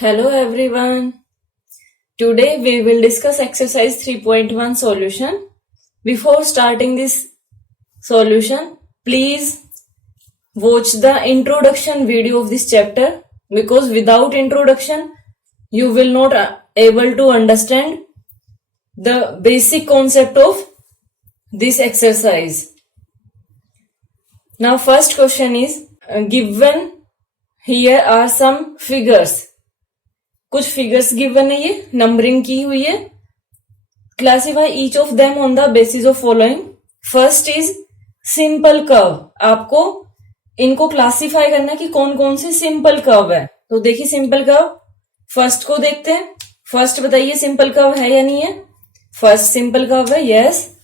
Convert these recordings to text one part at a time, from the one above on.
Hello everyone. Today we will discuss exercise 3.1 solution. Before starting this solution, please watch the introduction video of this chapter because without introduction you will not able to understand the basic concept of this exercise. Now first question is given here are some figures. कुछ figures given है, ये numbering की हुई है. Classify each of them on the basis of following. First is simple curve. आपको इनको classify करना है कि कौन कौन से सिंपल कर्व है. तो देखिए सिंपल कर्व फर्स्ट को देखते हैं. फर्स्ट बताइए सिंपल कर्व है या नहीं है. फर्स्ट सिंपल कर्व है, yes.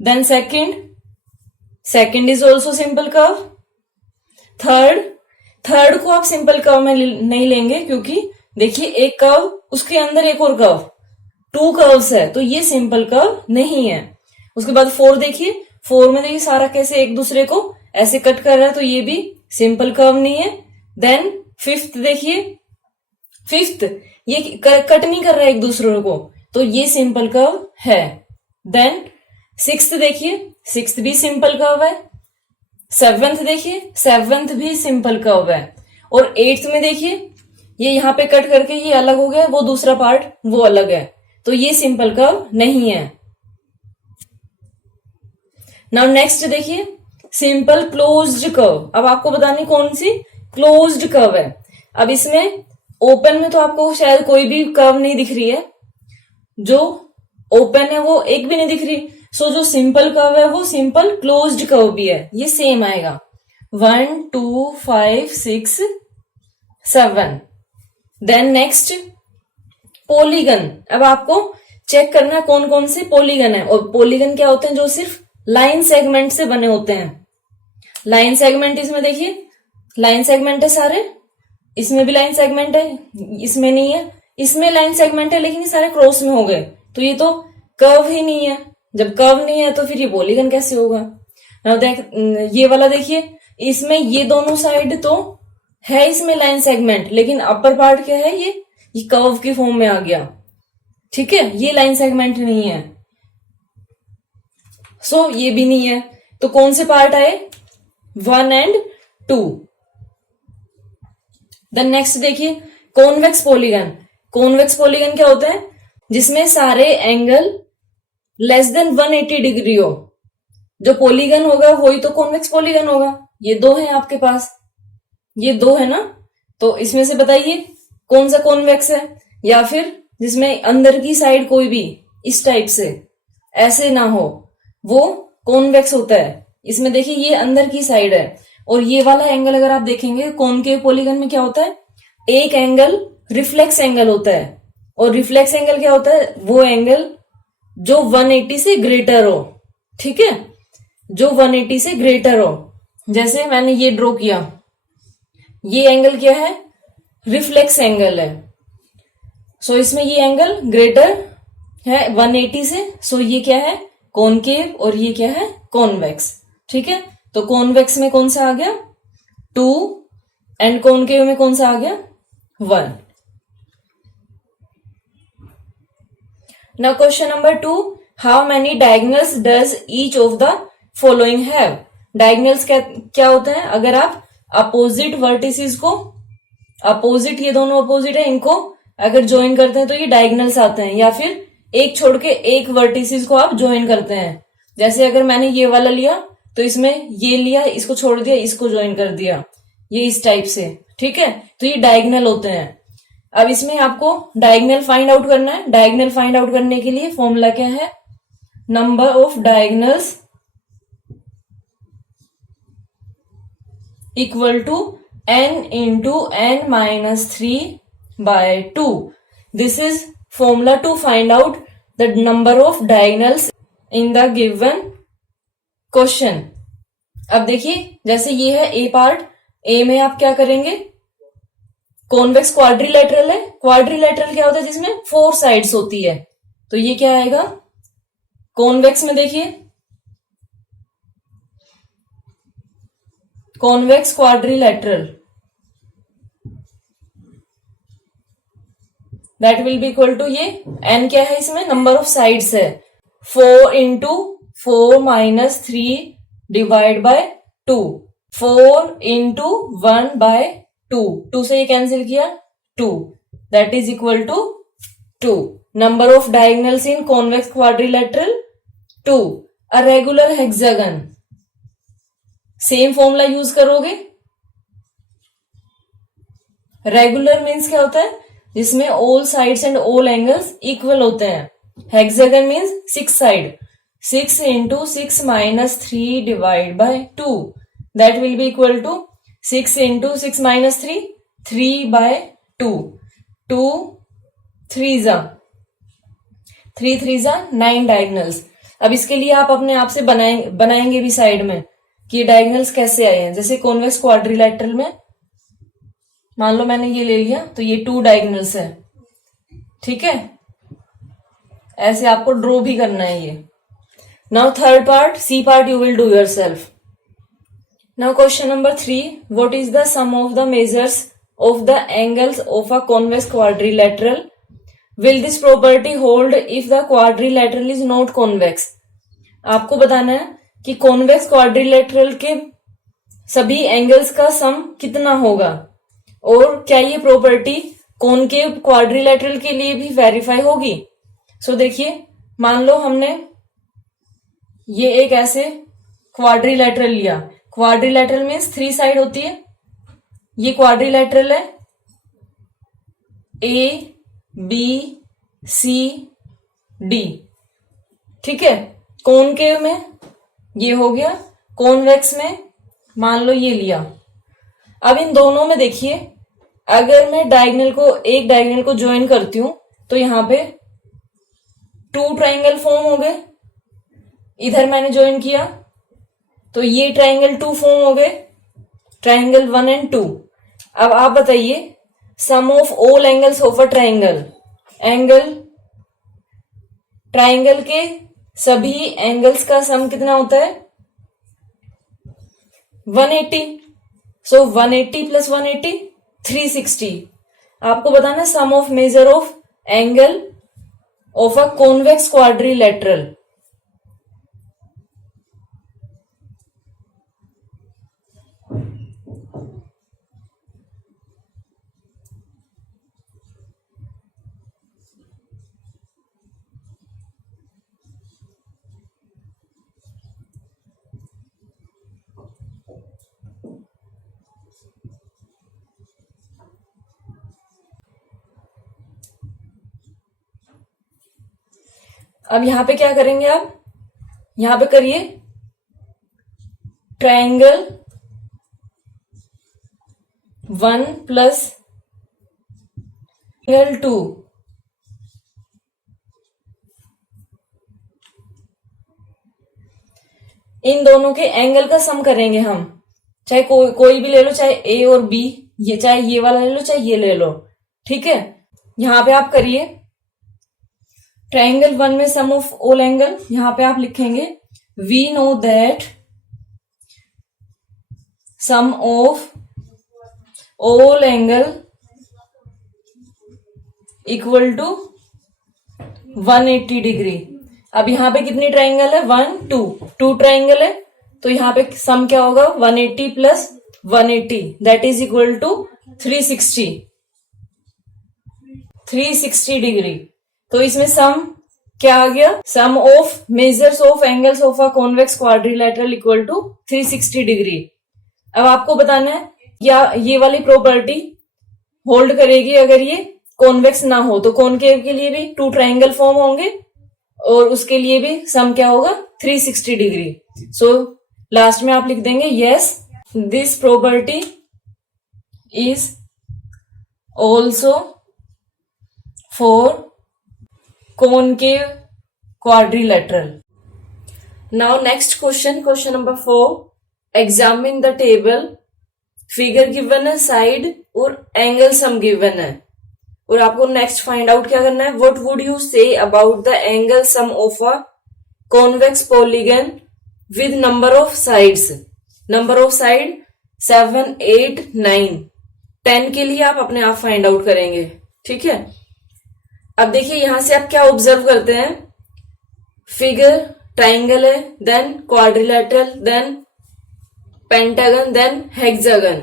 Then second is also simple curve. Third को आप सिंपल कर्व में नहीं लेंगे क्योंकि देखिए एक कर्व उसके अंदर एक और कर्व, टू कर्व्स है, तो ये सिंपल कर्व नहीं है. उसके बाद फोर देखिए, फोर में देखिए सारा कैसे एक दूसरे को ऐसे कट कर रहा है, तो ये भी सिंपल कर्व नहीं है. देन फिफ्थ देखिए, फिफ्थ ये कट नहीं कर रहा है एक दूसरे को, तो ये सिंपल कर्व है. देन सिक्स्थ देखिए, सिक्स्थ भी सिंपल कर्व है. सेवेंथ देखिए, सेवेंथ भी सिंपल कर्व है. और एट्थ में देखिए ये यहाँ पे कट करके ये अलग हो गया, वो दूसरा पार्ट वो अलग है, तो ये सिंपल कर्व नहीं है. नाउ नेक्स्ट देखिए सिंपल क्लोज्ड कर्व. अब आपको बतानी कौन सी क्लोज्ड कर्व है. अब इसमें ओपन में तो आपको शायद कोई भी कर्व नहीं दिख रही है, जो ओपन है वो एक भी नहीं दिख रही. सो जो सिंपल कर्व है वो सिंपल क्लोज्ड कर्व भी है, ये सेम आएगा. 1 2 5 6 7. Then next polygon. अब आपको चेक करना है कौन कौन से पॉलीगन है. और पॉलीगन क्या होते हैं, जो सिर्फ लाइन सेगमेंट से बने होते हैं. लाइन सेगमेंट इसमें देखिए लाइन सेगमेंट है सारे, इसमें भी लाइन सेगमेंट है, इसमें नहीं है, इसमें लाइन सेगमेंट है लेकिन ये सारे क्रॉस में हो गए, तो ये तो कर्व ही नहीं है. जब कर्व नहीं है तो फिर ये पॉलीगन कैसे होगा. ये वाला देखिए, इसमें ये दोनों साइड तो है इसमें लाइन सेगमेंट, लेकिन अपर पार्ट क्या है, ये कर्व की फॉर्म में आ गया. ठीक है, ये लाइन सेगमेंट नहीं है, सो ये भी नहीं है. तो कौन से पार्ट आए, 1 और 2. देन नेक्स्ट देखिए कॉन्वेक्स पॉलीगन. कॉन्वेक्स पॉलीगन क्या होता है, जिसमें सारे एंगल लेस देन 180 डिग्री हो. जो पॉलीगन होगा वही तो कॉन्वेक्स पॉलीगन होगा. ये दो है आपके पास, ये दो है ना, तो इसमें से बताइए कौन सा कॉन्वेक्स है. या फिर जिसमें अंदर की साइड कोई भी इस टाइप से ऐसे ना हो, वो कॉन्वेक्स होता है. इसमें देखिए ये अंदर की साइड है, और ये वाला एंगल अगर आप देखेंगे कॉनकेव पॉलीगन में क्या होता है, एक एंगल रिफ्लेक्स एंगल होता है. और रिफ्लेक्स एंगल क्या होता है, वो एंगल जो 180 से ग्रेटर हो. ठीक है, जो 180 से ग्रेटर हो. जैसे मैंने ये ड्रॉ किया, ये एंगल क्या है, रिफ्लेक्स एंगल है. सो इसमें ये एंगल ग्रेटर है 180 से, सो ये क्या है कॉनकेव, और ये क्या है कॉन्वेक्स. ठीक है, तो कॉन्वेक्स में कौन सा आ गया 2, एंड कॉनकेव में कौन सा आ गया 1. Now question number 2, how many diagonals does each of the following have. Diagonals क्या होता है, अगर आप अपोजिट वर्टिसेस को, अपोजिट ये दोनों अपोजिट है, इनको अगर ज्वाइन करते हैं तो ये डायगोनल्स आते हैं. या फिर एक छोड़ के एक वर्टिसेस को आप ज्वाइन करते हैं. जैसे अगर मैंने ये वाला लिया तो इसमें ये लिया, इसको छोड़ दिया, इसको ज्वाइन कर दिया, ये इस टाइप से. ठीक है, तो ये डायगोनल होते हैं. अब इसमें आपको डायगोनल फाइंड आउट करना है. डायगोनल फाइंड आउट करने के लिए फॉर्मूला क्या है, number of diagonals equal to n into n minus 3 by 2. This is formula to find out the number of diagonals in the given question. अब देखिए जैसे ये है a पार्ट, a में आप क्या करेंगे, कॉन्वेक्स क्वाड्रिलेटरल है. क्वाड्रिलेटरल क्या होता है, जिसमें 4 साइड्स होती है, तो ये क्या आएगा कॉन्वेक्स में. देखिए convex quadrilateral, that will be equal to, ये n क्या है इसमें, नंबर ऑफ साइड्स है, 4 into 4 minus 3 divide by 2, 4 into 1 by 2, 2 से ये कैंसिल किया 2, that is equal to 2. Number of diagonals in convex quadrilateral 2. A regular hexagon, same formula use करोगे. Regular means क्या होता है, जिसमें all sides and all angles equal होते हैं. Hexagon means 6 side, 6 into 6 minus 3 divide by 2, that will be equal to 6 into 6 minus 3, 3 by 2, 2 3 जा 9 diagonals. अब इसके लिए आप अपने आप से बनाएंगे भी साइड में कि डायगोनल्स कैसे आए हैं. जैसे कॉन्वेक्स क्वाड्रिलेटरल में मान लो मैंने ये ले लिया, तो ये 2 डायगोनल्स है, ठीक है. ऐसे आपको ड्रॉ भी करना है ये. Now third part, C part you will do yourself. Now question number 3, what is the sum of the measures of the angles of a convex quadrilateral? Will this property hold if the quadrilateral is not convex? आपको बताना है कि convex quadrilateral के सभी angles का sum कितना होगा, और क्या ये प्रॉपर्टी कॉनकेव क्वाड्रिलेटरल के लिए भी वेरीफाई होगी. सो देखिए, मान लो हमने ये एक ऐसे क्वाड्रिलेटरल लिया. क्वाड्रिलेटरल मीन्स 3 साइड होती है. ये क्वाड्रिलेटरल है, ए बी सी डी, ठीक है. कॉनकेव में ये हो गया, कॉन्वेक्स में मान लो ये लिया. अब इन दोनों में देखिए, अगर मैं एक डायगोनल को ज्वाइन करती हूं तो यहां पे 2 ट्राइंगल फॉर्म हो गए. इधर मैंने ज्वाइन किया तो ये ट्राइंगल 2 फॉर्म हो गए, ट्राइंगल 1 एंड 2. अब आप बताइए, sum of all angles of a triangle के सभी एंगल्स का सम कितना होता है, 180. So 180 plus 180 360. आपको बताना sum of measure of angle of a convex quadrilateral. अब यहां पे क्या करेंगे आप, यहां पे करिए ट्राइंगल 1 प्लस ट्राइंगल 2. इन दोनों के एंगल का सम करेंगे हम, चाहे कोई भी ले लो, चाहे ए और बी, ये चाहे ये वाला ले लो चाहे ये ले लो, ठीक है. यहां पे आप करिए ट्राइंगल 1 में सम ऑफ ऑल एंगल, यहां पे आप लिखेंगे we know that sum of all angle equal to 180 degree. अब यहां पे कितनी ट्राइंगल है, 1 2 ट्राइंगल है, तो यहां पे सम क्या होगा, 180 plus 180 that is equal to 360 degree. तो इसमें सम क्या आ गया, sum of measures of angles of a convex quadrilateral equal to 360 degree. अब आपको बताना है या ये वाली प्रॉपर्टी होल्ड करेगी अगर ये कॉन्वेक्स ना हो, तो कॉनकेव के लिए भी 2 ट्राइंगल फॉर्म होंगे और उसके लिए भी सम क्या होगा, 360 डिग्री. सो लास्ट में आप लिख देंगे yes this property is also for concave quadrilateral. Now next question number 4. Examine the table. Figure given है, side और angle sum given है, और आपको next find out क्या करना है, what would you say about the angle sum of a convex polygon with number of sides? Number of side 7 8 9 10 के लिए आप अपने आप find out करेंगे, ठीक है. अब देखिए यहां से आप क्या ऑब्जर्व करते हैं, फिगर ट्राइंगल है, then quadrilateral, then pentagon, then hexagon.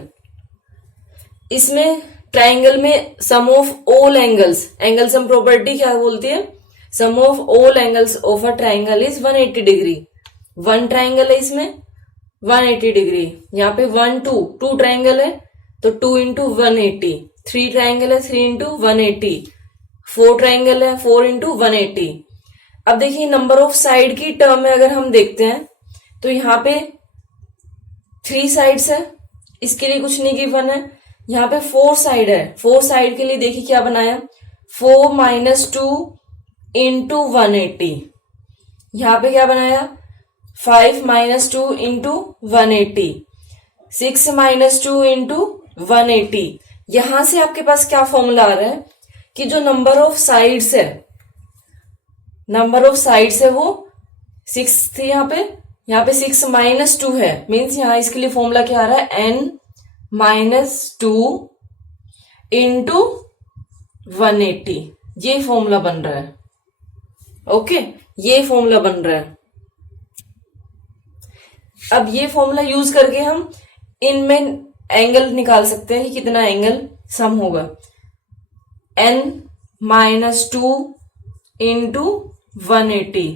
इसमें ट्राइंगल में sum of all angles, angle sum property क्या बोलती है, sum of all angles of a triangle is 180 degree. One triangle है इसमें 180 डिग्री, यहाँ पे 1 2 2 ट्राइंगल है तो 2 इंटू 180, 3 ट्राइंगल है 3 इंटू 180, 4 ट्राइंगल है 4 इंटू 180। अब देखिए नंबर ऑफ साइड की टर्म में अगर हम देखते हैं तो यहाँ पे 3 साइड्स है, इसके लिए कुछ नहीं गिवन है। यहाँ पे 4 साइड है, 4 साइड के लिए देखिए क्या बनाया, 4 माइनस 2 इंटू 180। यहाँ पे क्या बनाया, 5 माइनस 2 इंटू 180, 6 माइनस 2 इंटू 180। यहां से आपके पास क्या फॉर्मूला आ रहा है कि जो नंबर ऑफ साइड्स है, नंबर ऑफ साइड्स है वो 6 थी यहाँ पे 6 माइनस 2 है, मीन्स यहाँ इसके लिए फॉर्मूला क्या आ रहा है, n माइनस 2 इंटू 180। ये फॉर्मूला बन रहा है। ओके, ये फॉर्मूला बन रहा है। अब ये फॉर्मूला यूज करके हम इनमें एंगल निकाल सकते हैं कि कितना एंगल सम होगा, n minus 2 into 180,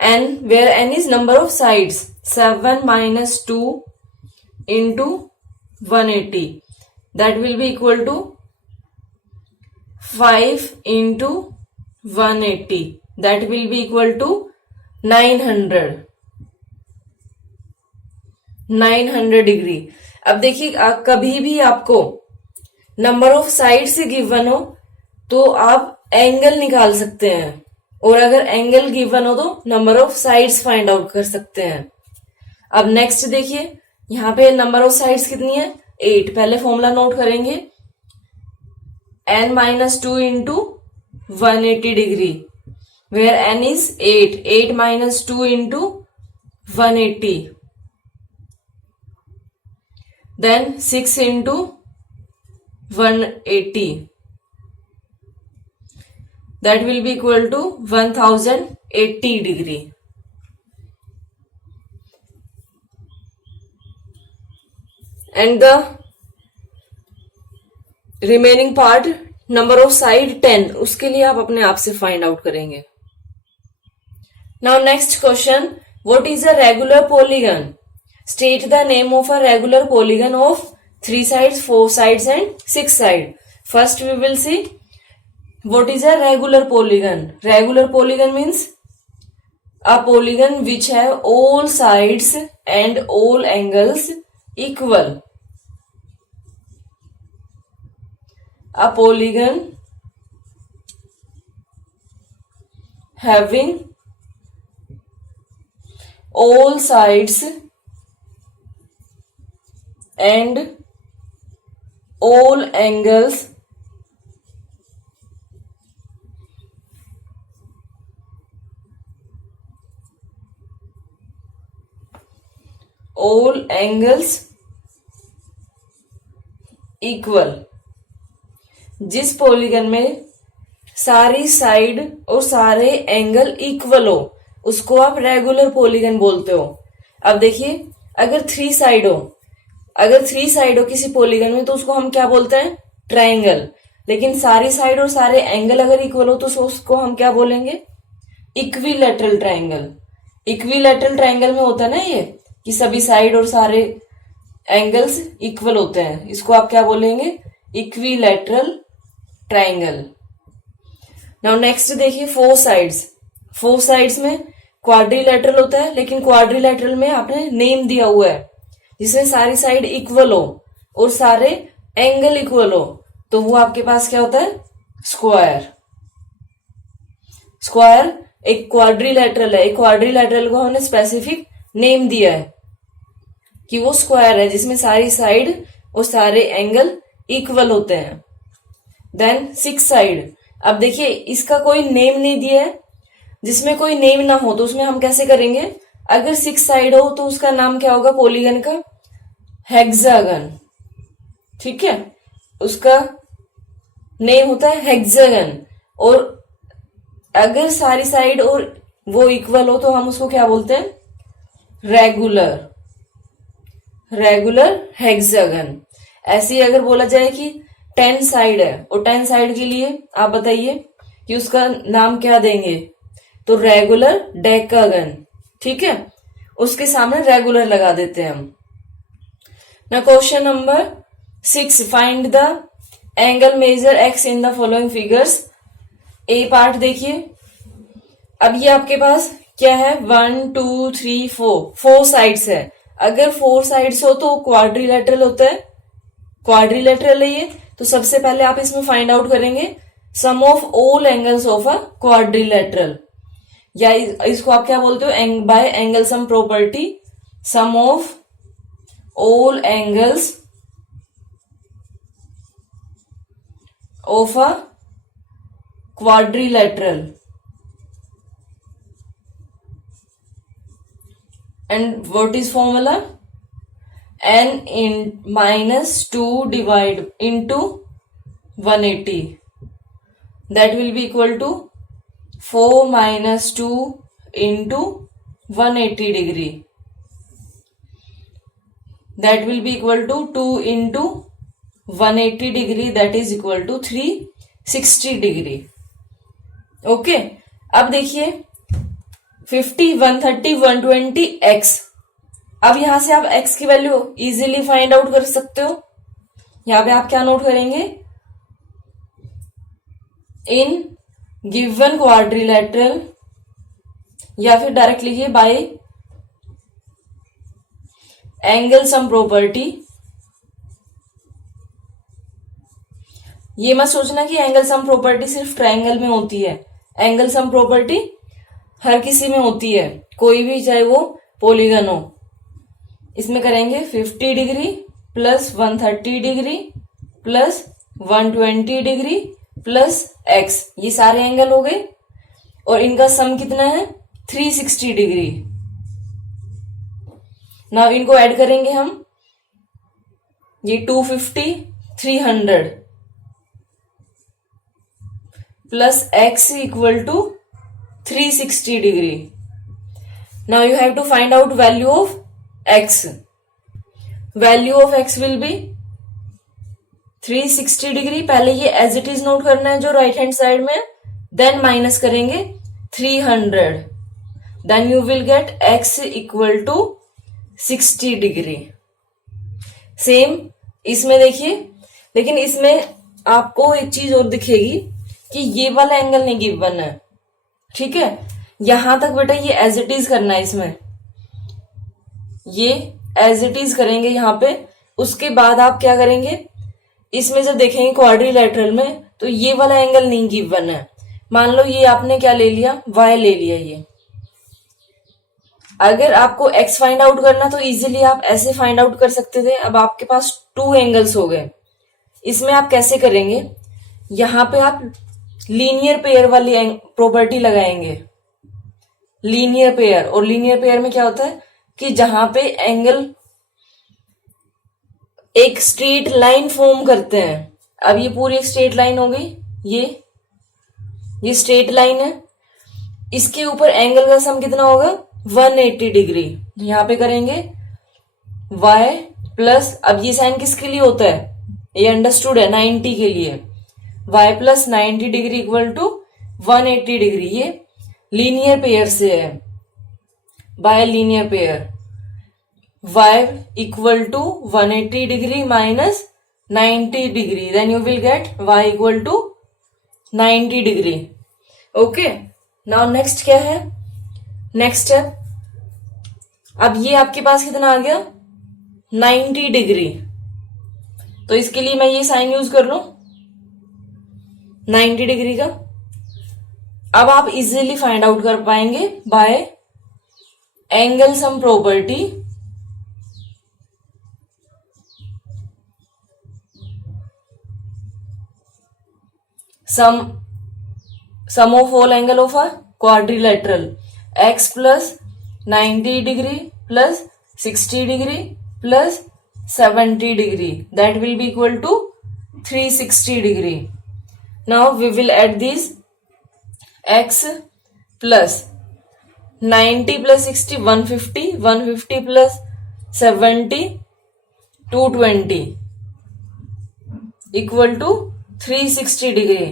n where n is number of sides, 7 minus 2 into 180, that will be equal to 5 into 180, that will be equal to 900 degree. अब देखिए कभी भी आपको नंबर ऑफ साइड से गिवन हो तो आप एंगल निकाल सकते हैं, और अगर एंगल गिवन हो तो number of sides find out कर सकते हैं। अब नेक्स्ट देखिए यहाँ पे नंबर ऑफ साइड्स कितनी है, 8। पहले फॉर्मूला नोट करेंगे, n minus 2 into 180 degree, where n is 8, 8 minus 2 into 180, then 6 into 180, that will be equal to 1080 degree. And the remaining part, number of side 10, उसके लिए आप अपने आप से find out करेंगे। Now next question, what is a regular polygon? State the name of a regular polygon of 3 sides, 4 sides and 6 sides. First we will see what is a regular polygon. Regular polygon means a polygon which have all sides and all angles equal. A polygon having all sides and all angles equal. जिस polygon में सारी side और सारे angle equal हो उसको आप regular polygon बोलते हो। अब देखिए अगर 3 साइड हो, अगर 3 साइड हो किसी पॉलीगन में तो उसको हम क्या बोलते हैं, ट्राइंगल। लेकिन सारी साइड और सारे एंगल अगर इक्वल हो तो उसको हम क्या बोलेंगे, इक्विलैटरल ट्राइंगल। इक्विलैटरल ट्राइंगल में होता है ना ये कि सभी साइड और सारे एंगल्स इक्वल होते हैं, इसको आप क्या बोलेंगे, इक्विलैटरल ट्राइंगल। नाउ नेक्स्ट देखिए 4 साइड्स। 4 साइड्स में क्वाड्रिलैटरल होता है, लेकिन क्वाड्रिलैटरल में आपने नेम दिया हुआ है जिसमें सारी साइड इक्वल हो और सारे एंगल इक्वल हो, तो वो आपके पास क्या होता है, स्क्वायर। स्क्वायर एक क्वाड्रिलैटरल है, एक क्वाड्रिलैटरल को हमने स्पेसिफिक नेम दिया है कि वो स्क्वायर है जिसमें सारी साइड और सारे एंगल इक्वल होते हैं। Then 6 side. अब देखिए इसका कोई नेम नहीं दिया है, जिसमें कोई नेम ना हो तो उसमें हम कैसे करेंगे, अगर 6 साइड हो तो उसका नाम क्या होगा पॉलीगन का, हेक्सागन। ठीक है, उसका नेम होता है हेक्सागन। और अगर सारी साइड और वो इक्वल हो तो हम उसको क्या बोलते हैं, रेगुलर, रेगुलर हेक्सागन। ऐसे ही अगर बोला जाए कि 10 साइड है और 10 साइड के लिए आप बताइए कि उसका नाम क्या देंगे, तो रेगुलर डेकागन, ठीक है, उसके सामने रेगुलर लगा देते हैं हम। ना question number 6, find the angle measure x in the following figures. A part देखिए, अब ये आपके पास क्या है, 1 2 3 4 साइड्स है। अगर 4 साइड्स हो तो क्वाड्रिलेटरल होता है, क्वाड्रिलेटरल है ये। तो सबसे पहले आप इसमें फाइंड आउट करेंगे sum of all angles of a quadrilateral, या इसको आप क्या बोलते हो, by angle sum property, sum of all angles of a quadrilateral. And what is formula? n in minus 2 divide into 180. That will be equal to 4 minus 2 into 180 degree. That will be equal to 2 into 180 degree. That is equal to 360 degree. Okay. अब देखिए 50, 130, 120 x। अब यहां से आप x की value easily find out कर सकते हो। यहां पे आप क्या नोट करेंगे, इन गिवन क्वाड्रिलेटरल, या फिर डायरेक्ट लिखिए बाय एंगल सम प्रॉपर्टी। ये मत सोचना कि एंगल सम प्रॉपर्टी सिर्फ ट्रायंगल में होती है। एंगल सम प्रॉपर्टी हर किसी में होती है, कोई भी, चाहे वो पॉलीगन हो। इसमें करेंगे 50 degree plus 130 degree plus 120 degree plus x, ये सारे एंगल हो गए और इनका सम कितना है 360 डिग्री। नाउ इनको ऐड करेंगे हम, ये 250, 300 plus x equal to 360 degree. Now you have to find out value of x. Value of x will be 360 degree। पहले ये as it is नोट करना है जो राइट हैंड साइड में, देन माइनस करेंगे 300, then you will get x equal to 60 degree. Same इसमें देखिए, लेकिन इसमें आपको एक चीज और दिखेगी कि ये वाला एंगल नहीं गिवन है, ठीक है। यहां तक बेटा ये एज इट इज करना है, इसमें ये एज इट इज करेंगे यहां पे। उसके बाद आप क्या करेंगे, इसमें जब देखेंगे क्वाड्रिलेटरल में तो ये वाला एंगल नहीं गिवन है। मान लो ये आपने क्या ले लिया, y ले लिया। ये अगर आपको x फाइंड आउट करना तो इजीली आप ऐसे फाइंड आउट कर सकते थे। अब आपके पास 2 एंगल्स हो गए। इसमें आप कैसे करेंगे, यहां पे आप लीनियर पेयर वाली प्रॉपर्टी लगाएंगे, लीनियर पेयर। और लीनियर पेयर में क्या होता है कि जहां पे एंगल एक स्ट्रेट लाइन फॉर्म करते हैं। अब ये पूरी एक स्ट्रेट लाइन हो गई, ये स्ट्रेट लाइन है, इसके ऊपर एंगल का सम कितना होगा 180 डिग्री। यहां पे करेंगे y प्लस, अब ये साइन किसके लिए होता है, ये अंडरस्टूड है 90 के लिए, y plus 90 degree equal to 180 degree. ये लीनियर पेयर से है, by linear pair. y equal to 180 degree minus 90 degree, then you will get y equal to 90 degree. Okay, now next क्या है, नेक्स्ट स्टेप। अब ये आपके पास कितना आ गया 90 डिग्री, तो इसके लिए मैं ये साइन यूज कर लूं 90 डिग्री का। अब आप इजीली फाइंड आउट कर पाएंगे by angle sum property, sum of all angle of a quadrilateral, x plus 90 degree plus 60 degree plus 70 degree, that will be equal to 360 degree. Now we will add these x plus 90 plus 60 150, 150 प्लस 70 220 equal to 360 degree.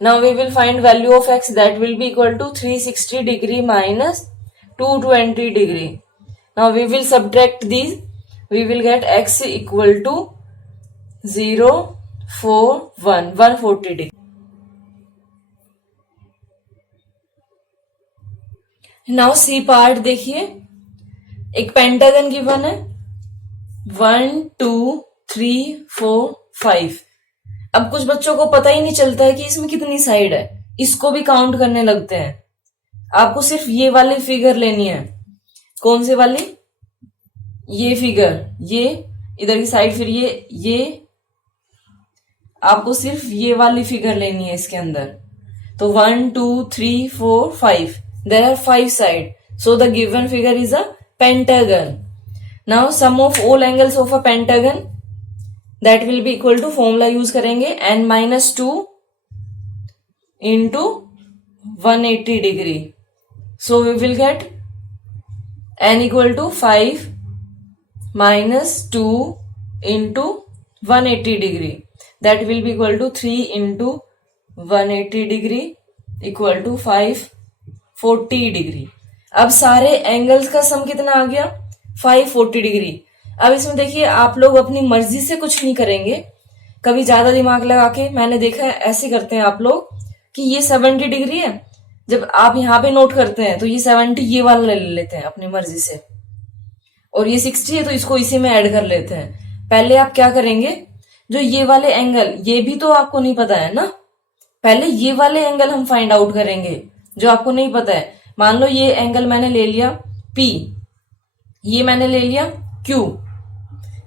Now we will find value of x, that will be equal to 360 degree minus 220 degree. Now we will subtract these. We will get x equal to 0 4 1 140 degree. Now C part देखिए, एक pentagon given है 1 2 3 4 5. अब कुछ बच्चों को पता ही नहीं चलता है कि इसमें कितनी साइड है, इसको भी काउंट करने लगते हैं. आपको सिर्फ ये वाली फिगर लेनी है. कौन से वाली? ये फिगर, ये इधर की साइड, फिर ये आपको सिर्फ ये वाली फिगर लेनी है इसके अंदर. तो 1 2 3 4 5. There are 5 sides. So the given figure is a pentagon. Now sum of all angles of a pentagon, that will be equal to, formula use करेंगे n minus 2 into 180 degree. So we will get n equal to 5 minus 2 into 180 degree. That will be equal to 3 into 180 degree equal to 540 degree. अब सारे angles का sum कितना आ गया? 540 degree. अब इसमें देखिए, आप लोग अपनी मर्जी से कुछ नहीं करेंगे, कभी ज्यादा दिमाग लगा के. मैंने देखा है ऐसे करते हैं आप लोग कि ये 70 डिग्री है, जब आप यहाँ पे नोट करते हैं तो ये 70 ये वाला ले लेते हैं अपनी मर्जी से, और ये 60 है तो इसको इसी में ऐड कर लेते हैं. पहले आप क्या करेंगे, जो ये वाले एंगल, ये भी तो आपको नहीं पता है ना, पहले ये वाले एंगल हम फाइंड आउट करेंगे जो आपको नहीं पता है. मान लो ये एंगल मैंने ले लिया P, ये मैंने ले लिया Q.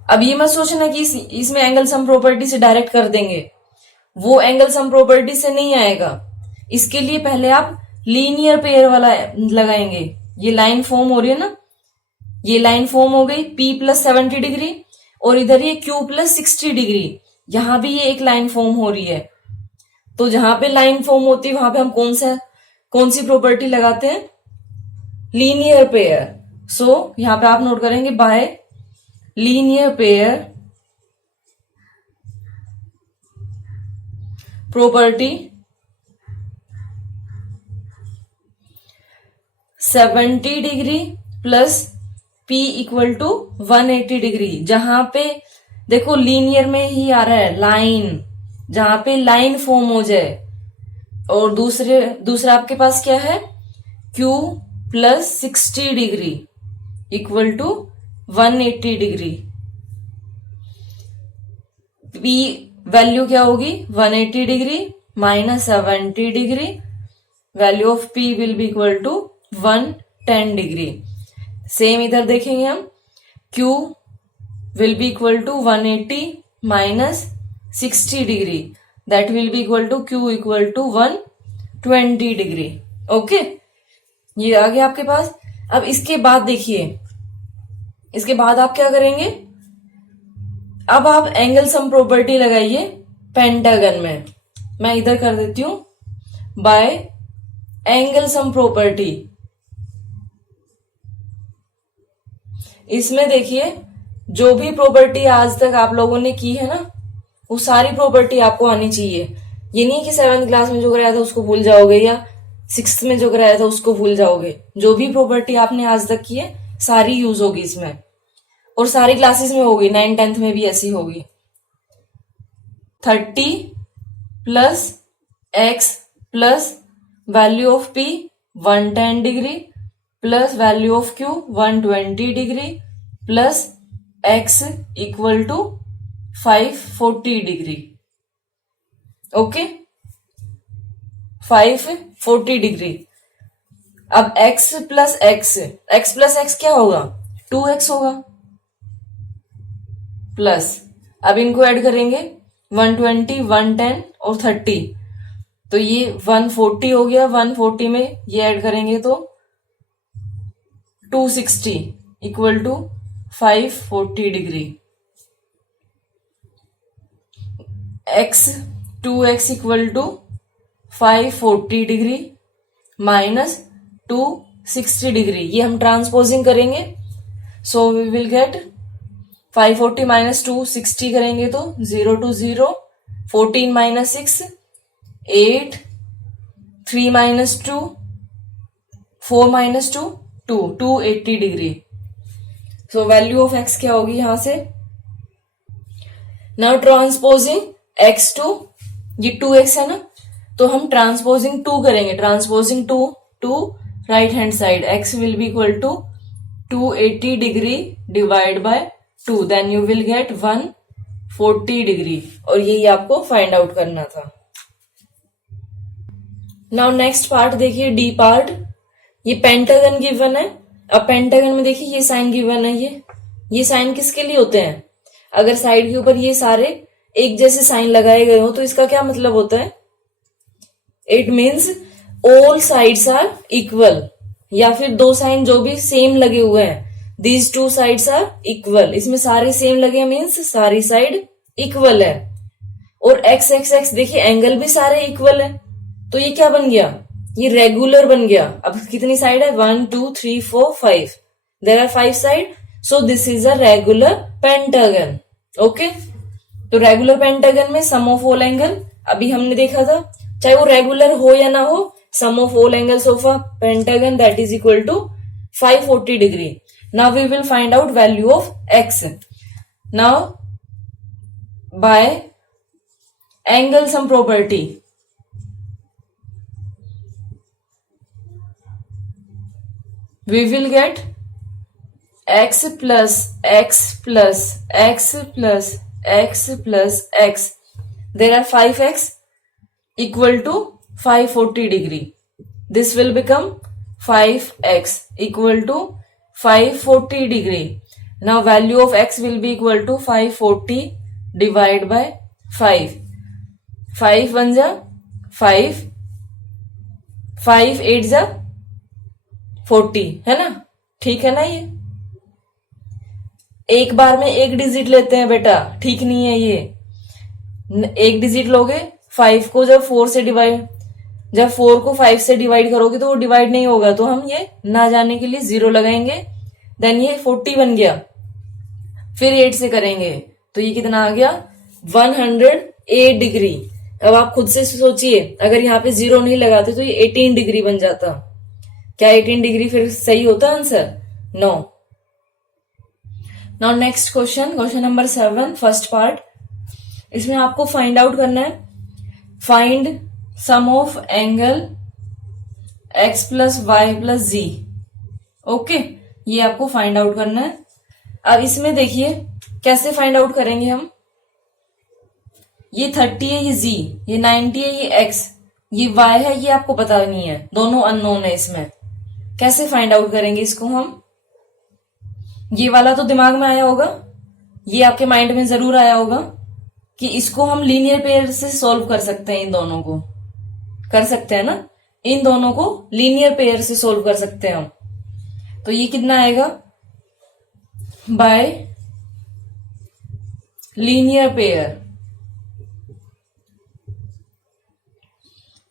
अब ये मत सोचना कि इसमें एंगल सम प्रॉपर्टी से डायरेक्ट कर देंगे, वो एंगल सम प्रॉपर्टी से नहीं आएगा. इसके लिए पहले आप लीनियर पेयर वाला लगाएंगे. ये लाइन फॉर्म हो रही है ना, ये लाइन फॉर्म हो गई P प्लस 70 डिग्री, और इधर ये Q प्लस 60 डिग्री. यहां भी ये एक लाइन फॉर्म हो रही है. तो जहां पे लाइन फॉर्म होती है वहां पे हम कौन सी प्रॉपर्टी लगाते हैं? Linear pair. सो यहां पे आप नोट करेंगे by linear pair property 70 degree plus P equal to 180 degree. जहां पे देखो लीनियर में ही आ रहा है लाइन, जहां पे लाइन फॉर्म हो जाए. और दूसरा आपके पास क्या है? Q plus 60 degree equal to 180 degree. P value क्या होगी? 180 degree minus 70 degree. Value of P will be equal to 110 degree. Same इधर देखेंगे हम, Q will be equal to 180 minus 60 degree. That will be equal to Q equal to 120 degree. Okay, ये आ गया आपके पास. अब इसके बाद देखिए, इसके बाद आप क्या करेंगे? अब आप एंगल सम प्रॉपर्टी लगाइए पेंटागन में. मैं इधर कर देती हूं बाय एंगल सम प्रॉपर्टी. इसमें देखिए, जो भी प्रॉपर्टी आज तक आप लोगों ने की है ना, वो सारी प्रॉपर्टी आपको आनी चाहिए. ये नहीं कि 7th क्लास में जो कराया था उसको भूल जाओगे, या 6th में जो कराया था उसको भूल जाओगे. जो भी प्रॉपर्टी आपने आज तक की है सारी यूज होगी इसमें, और सारी क्लासेस में होगी. 9th 10th में भी ऐसी होगी. 30 plus x plus value of P 110 degree plus value of Q 120 degree plus x equal to 540 degree. Okay, 540 degree. अब x प्लस x क्या होगा? 2x होगा. प्लस अब इनको ऐड करेंगे 120 110 और 30, तो ये 140 हो गया. 140 में ये ऐड करेंगे तो 260 equal to 540 degree. x 2x equal to 540 degree minus 260 degree, ये हम ट्रांसपोजिंग करेंगे। So we will get 540 minus 260 करेंगे तो 0 to 0, 14 minus 6 8, 3 minus 2 4 minus 2 2, 280 degree. So value of X क्या होगी यहां से? नाउ ट्रांसपोजिंग एक्स टू, ये 2x है ना, तो हम ट्रांसपोजिंग 2 करेंगे, transposing 2 to right hand side, x will be equal to 280 degree divide by 2, then you will get 140 degree, और यही आपको फाइंड आउट करना था। नाउ नेक्स्ट पार्ट देखिए, डी पार्ट। ये पेंटागन गिवन है। अब पेंटागन में देखिए ये साइन गिवन है, ये साइन किसके लिए होते हैं? अगर साइड के ऊपर ये सारे एक जैसे साइन लगाए गए हो तो इसका क्या मतलब होता है? It means all sides are equal, या फिर दो साइन जो भी सेम लगे हुए हैं, these two sides are equal, इसमें सारे सेम लगे मीन्स सारी साइड इक्वल है। और एक्स एक्स एक्स देखिए एंगल भी सारे इक्वल है, तो ये क्या बन गया? ये रेगुलर बन गया। अब कितनी साइड है? 1 2 3 4 5, there are 5 side, so this is a regular pentagon. Okay, तो रेगुलर पेंटागन में सम ऑफ ऑल एंगल अभी हमने देखा था, चाहे वो रेगुलर हो या ना हो, sum of all angles of a pentagon that is equal to 540 degree. Now we will find out value of x. Now by angle sum property, we will get x plus x plus x plus x plus x. There are 5x equal to 540 degree. This will become 5x equal to 540 degree. Now value of x will be equal to 540 divided by 5. 5 1 जा 5, 5 8 जा 40, है ना? ठीक है ना? ये एक बार में एक डिजिट लेते हैं बेटा, ठीक नहीं है ये। एक डिजिट लोगे, 5 को जब 4 से डिवाइड, जब 4 को 5 से डिवाइड करोगे तो वो डिवाइड नहीं होगा, तो हम ये ना जाने के लिए 0 लगाएंगे, देन ये 40 बन गया। फिर 8 से करेंगे तो ये कितना आ गया? 108 डिग्री। अब आप खुद से सोचिए, अगर यहाँ पे 0 नहीं लगाते तो ये 18 डिग्री बन जाता। क्या 18 डिग्री फिर सही होता answer? No. Now next question, question number 7, first part. इसमें आपको फाइंड आउट करना है, find sum of angle x plus Y plus Z. Okay, ये आपको फाइंड आउट करना है। अब इसमें देखिए कैसे फाइंड आउट करेंगे हम। ये 30 है, ये z, ये 90 है, ये x, ये y है, ये आपको पता नहीं है, दोनों अननोन है। इसमें कैसे फाइंड आउट करेंगे इसको हम? ये वाला तो दिमाग में आया होगा, ये आपके माइंड में जरूर आया होगा कि इसको हम लीनियर पेयर से सॉल्व कर सकते हैं, इन दोनों को कर सकते हैं ना, इन दोनों को लीनियर पेयर से सॉल्व कर सकते हैं हम। तो ये कितना आएगा? बाय लीनियर पेयर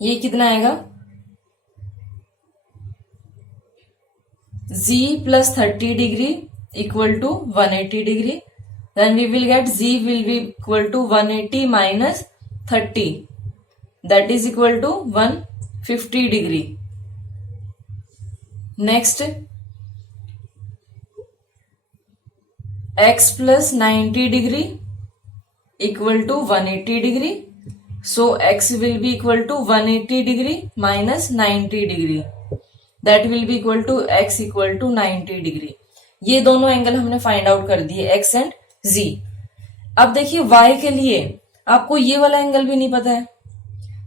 ये कितना आएगा? z plus 30 degree equal to 180 degree. Then we will get z will be equal to 180 minus 30. That is equal to 150 degree. Next, x plus 90 degree equal to 180 degree. So x will be equal to 180 degree minus 90 degree. That will be equal to x equal to 90 degree. ये दोनों angle हमने find out कर दिए, x and z। अब देखिए y के लिए आपको ये वाला एंगल भी नहीं पता है,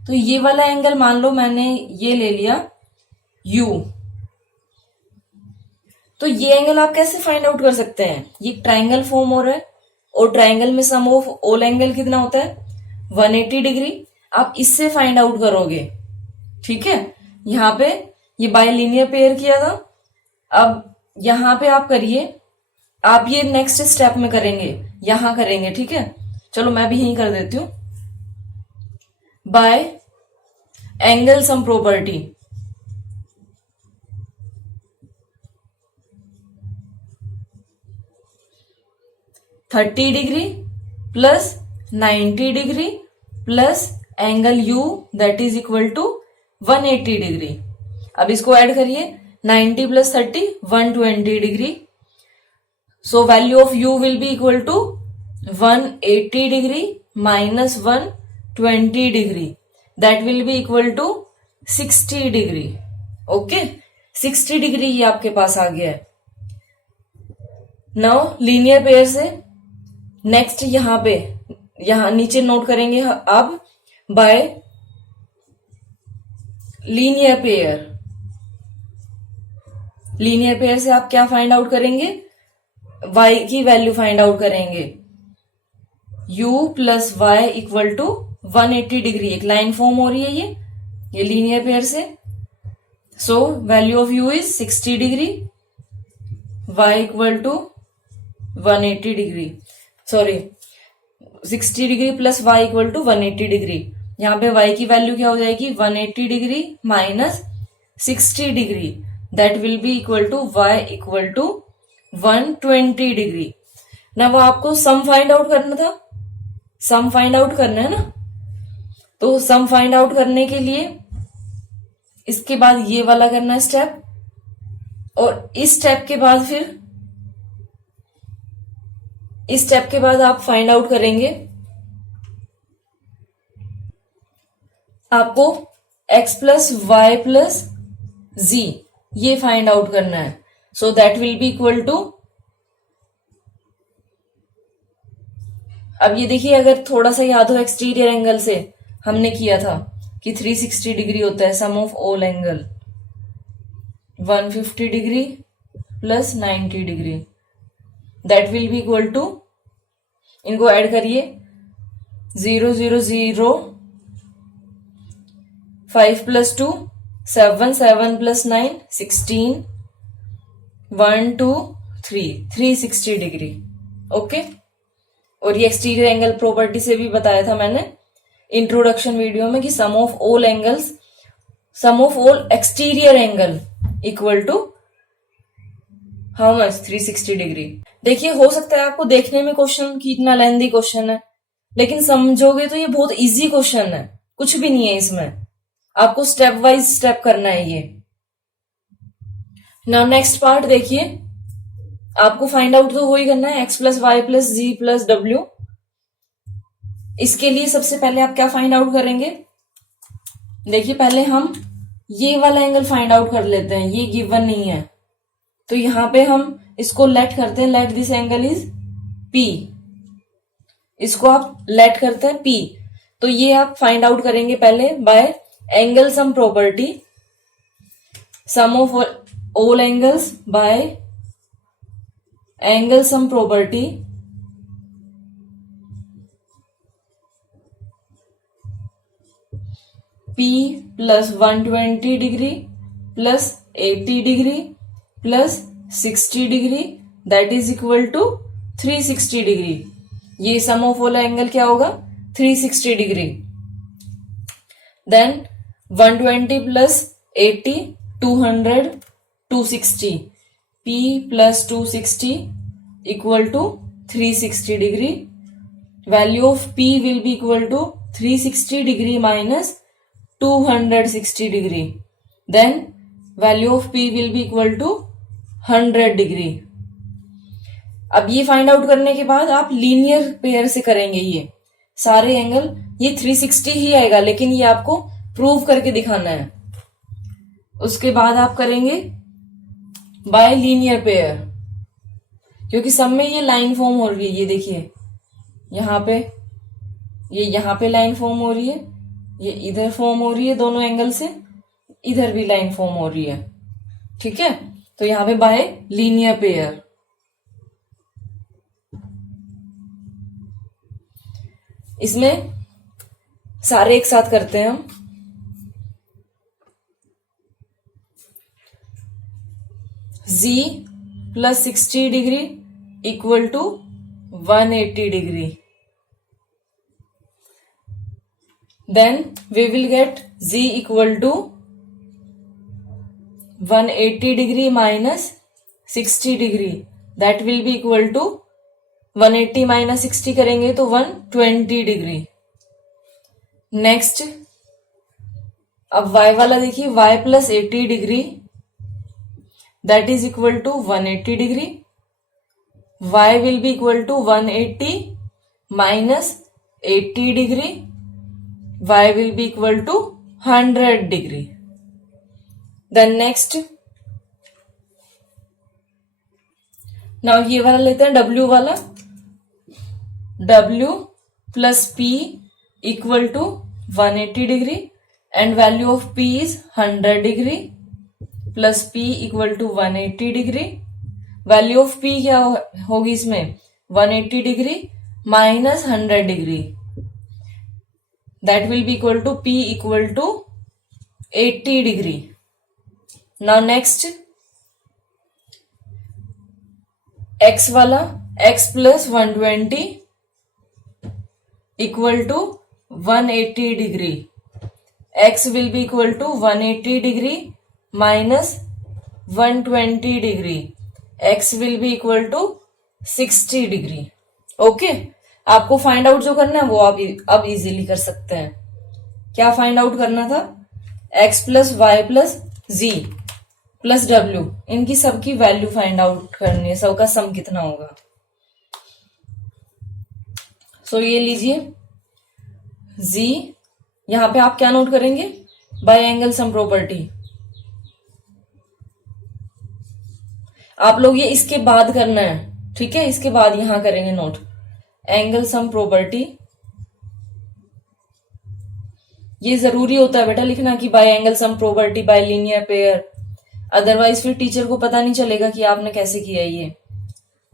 तो ये वाला एंगल मान लो मैंने ये ले लिया u, तो ये एंगल आप कैसे फाइंड आउट कर सकते हैं? ये ट्राइंगल फॉर्म हो रहा है, और ट्राइंगल में सम ऑफ ऑल एंगल कितना होता है? 180 डिग्री। आप इससे फाइंड आउट करोगे, ठीक है? यहाँ पे ये बायलीनियर पेयर किया था, अब यहां पे आप करिए, आप ये नेक्स्ट स्टेप में करेंगे, यहां करेंगे, ठीक है? चलो मैं भी यहीं कर देती हूं। By angle sum property, 30 degree plus 90 degree plus angle U that is equal to 180 degree. अब इसको ऐड करिए, 90 प्लस 30 120 degree. So value of U will be equal to 180 degree minus 120 degree, that will be equal to 60 degree. Okay, 60 degree ये आपके पास आ गया है। नाउ लीनियर पेयर से नेक्स्ट यहां नीचे नोट करेंगे अब bye linear pair. Linear pair से आप क्या फाइंड आउट करेंगे, y की वैल्यू फाइंड आउट करेंगे। u plus Y equal to 180 degree, एक लाइन फॉर्म हो रही है ये लीनियर पेयर से। So value of u is 60 degree, y equal to 180 degree, sorry 60 degree plus y equal to 180 degree. यहाँ पे y की वैल्यू क्या हो जाएगी, 180 degree minus 60 degree, that will be equal to y equal to 120 degree. ना वो आपको sum find out करना था, सम फाइंड आउट करना है ना, तो सम फाइंड आउट करने के लिए इसके बाद ये वाला करना है स्टेप, और इस स्टेप के बाद फिर इस स्टेप के बाद आप फाइंड आउट करेंगे, आपको x plus Y plus Z ये फाइंड आउट करना है। So that will be equal to, अब ये देखिए अगर थोड़ा सा याद हो एक्सटीरियर एंगल से हमने किया था कि 360 डिग्री होता है sum of all angle, 150 degree plus 90 degree, that will be equal to, इनको ऐड करिए, 0 0 0 5 प्लस 2 7 7 प्लस 9 16 1 2 3 360 डिग्री। ओके, और ये एक्सटीरियर एंगल प्रॉपर्टी से भी बताया था मैंने इंट्रोडक्शन वीडियो में कि sum of all angles, sum of all exterior angle equal to how much, 360 degree. देखिए हो सकता है आपको देखने में क्वेश्चन की इतना लेंथी क्वेश्चन है, लेकिन समझोगे तो ये बहुत इजी क्वेश्चन है, कुछ भी नहीं है इसमें, आपको स्टेप वाइज स्टेप करना है ये। नाउ नेक्स्ट पार्ट देखिए, आपको फाइंड आउट तो हो ही करना है x प्लस वाई प्लस जी प्लस डब्ल्यू। इसके लिए सबसे पहले आप क्या फाइंड आउट करेंगे, देखिए पहले हम ये वाला एंगल फाइंड आउट कर लेते हैं, ये गिवन नहीं है तो यहां पे हम इसको लेट करते हैं, let this angle is P, इसको आप लेट करते हैं P। तो ये आप फाइंड आउट करेंगे पहले by angle sum property, sum of all angles by angle sum property, P plus 120 degree plus 80 degree plus 60 degree, that is equal to 360 degree. ये सम ऑफ ऑल एंगल क्या होगा, 360 degree. Then 120 plus 80 200 260, P plus 260 equal to 360 degree. Value of P will be equal to 360 degree minus 260 degree, then value of P will be equal to 100 degree. अब ये find out करने के बाद आप linear pair से करेंगे ये सारे एंगल, ये 360 ही आएगा लेकिन ये आपको प्रूव करके दिखाना है। उसके बाद आप करेंगे बाय लीनियर पेयर, क्योंकि सब में ये लाइन फॉर्म हो रही है, ये देखिए यहाँ पे, ये यहाँ पे लाइन फॉर्म हो रही है, ये इधर फॉर्म हो रही है, दोनों एंगल से इधर भी लाइन फॉर्म हो रही है, ठीक है। तो यहां पे बाय लीनियर पेयर, इसमें सारे एक साथ करते हैं हम। z plus 60 degree equal to 180 degree, then we will get z equal to 180 degree minus 60 degree, that will be equal to 180 minus 60 करेंगे तो 120 डिग्री। नेक्स्ट अब y वाला देखिए, y plus 80 degree that is equal to 180 degree. y will be equal to 180 minus 80 degree, y will be equal to 100 degree. Then next, now ये वाला लेते हैं W वाला, W plus P equal to 180 degree and value of P is 100 degree plus P equal to 180 degree. Value of P क्या होगी इसमें, 180 degree minus 100 degree. That will be equal to P equal to 80 degree. Now next, X वाला, X plus 120 equal to 180 degree. X will be equal to 180 degree minus 120 degree. X will be equal to 60 degree. Okay? आपको find out जो करना है वो आप अब easily कर सकते हैं। क्या फाइंड आउट करना था, x प्लस वाई प्लस जी प्लस डब्ल्यू, इनकी सबकी वैल्यू फाइंड आउट करनी है, सबका सम कितना होगा। सो ये लीजिए z, यहां पे आप क्या नोट करेंगे, बाय एंगल सम प्रॉपर्टी। आप लोग ये इसके बाद करना है, ठीक है, इसके बाद यहां करेंगे नोट एंगल सम प्रॉपर्टी। ये जरूरी होता है बेटा लिखना कि bye angle sum property bye linear pair, otherwise फिर टीचर को पता नहीं चलेगा कि आपने कैसे किया ये,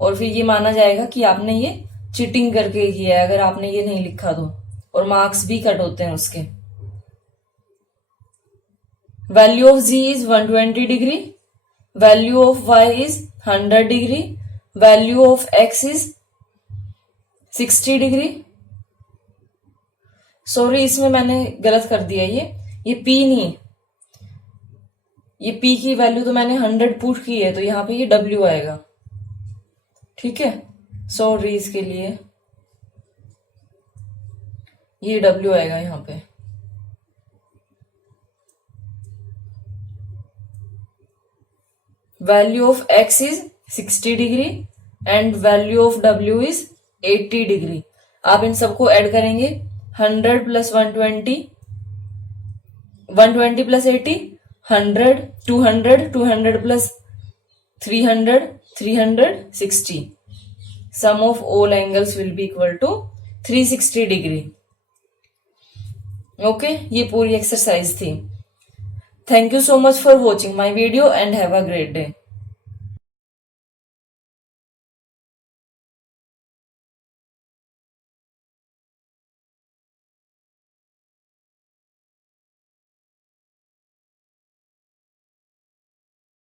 और फिर ये माना जाएगा कि आपने ये चीटिंग करके किया है अगर आपने ये नहीं लिखा तो, और मार्क्स भी कट होते हैं उसके। Value of z is 120 degree, value of y is 100 degree, value of x is 60 degree. Sorry इसमें मैंने गलत कर दिया, ये P नहीं, ये P की वैल्यू तो मैंने 100 पुट की है, तो यहां पे ये W आएगा, ठीक है। सॉरी इसके लिए ये W आएगा यहां पे। Value of x is 60 degree and value of W is 80 degree. आप इन सबको ऐड करेंगे, 100 plus 120, 120 plus 80, 100, 200, 200 plus 300, 360. Sum of all angles will be equal to 360 degree. Okay, ये पूरी एक्सरसाइज थी। Thank you so much for watching my video and have a great day.